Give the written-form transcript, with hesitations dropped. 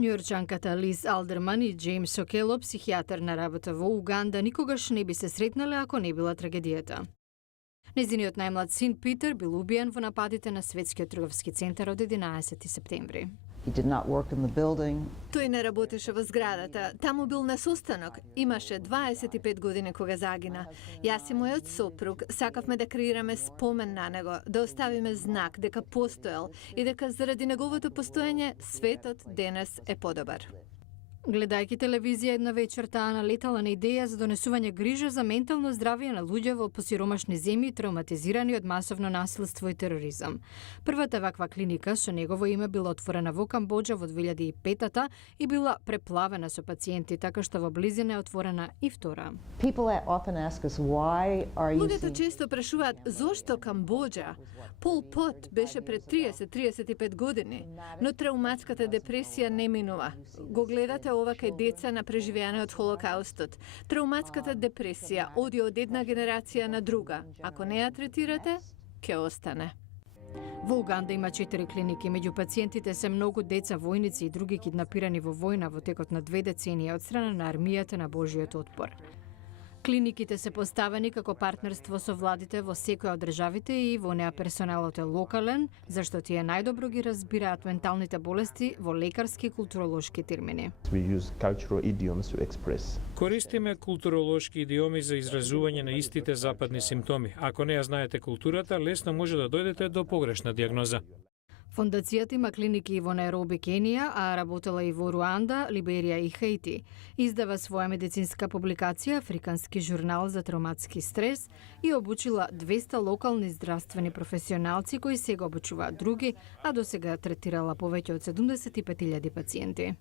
Њујорчанката Лиз Алдерман и Джеймс Окело, психијатар на работа во Уганда, никогаш не би се сретнале ако не била трагедијата. Нејзиниот најмлад син Питер бил убиен во нападите на Светскиот трговски центар од 11 септември. Тој не работеше во зградата. Таму бил на состанок. Имаше 25 години кога загина. Јас и мојот сопруг сакавме да креираме спомен на него, да оставиме знак дека постоел и дека заради неговото постоење светот денес е подобар. Гледајќи телевизија една вечер, таа налетала на идеја за донесување грижа за ментално здравје на луѓе во посиромашни земји травматизирани од масовно насилство и тероризам. Првата ваква клиника со негово име била отворена во Камбоџа во 2005-та и била преплавена со пациенти, така што во близина е отворена и втора. Луѓето често прашуваат зошто Камбоџа? Пол Пот беше пред 30-35 години, но травматската депресија не минува. Го гледате ова кај деца на преживеане од Холокаустот. Травматската депресија оди од една генерација на друга. Ако не ја третирате, ќе остане. Во Уганда има 4 клиники. Меѓу пациентите се многу деца, војници и други киднапирани во војна во текот на 2 децении од страна на армијата на Божиот отпор. Клиниките се поставени како партнерство со владите во секоја од државите и во неа персоналот е локален, зашто тие најдобро ги разбираат менталните болести во лекарски и културолошки термини. Користиме културолошки идиоми за изразување на истите западни симптоми. Ако не ја знаете културата, лесно може да дојдете до погрешна дијагноза. Фондацијата има клиники и во Најроби, Кенија, а работела и во Руанда, Либерија и Хаити. Издава своја медицинска публикација Африкански журнал за травматски стрес и обучила 200 локални здравствени професионалци кои сега обучуваат други, а досега третирала повеќе од 75.000 пациенти.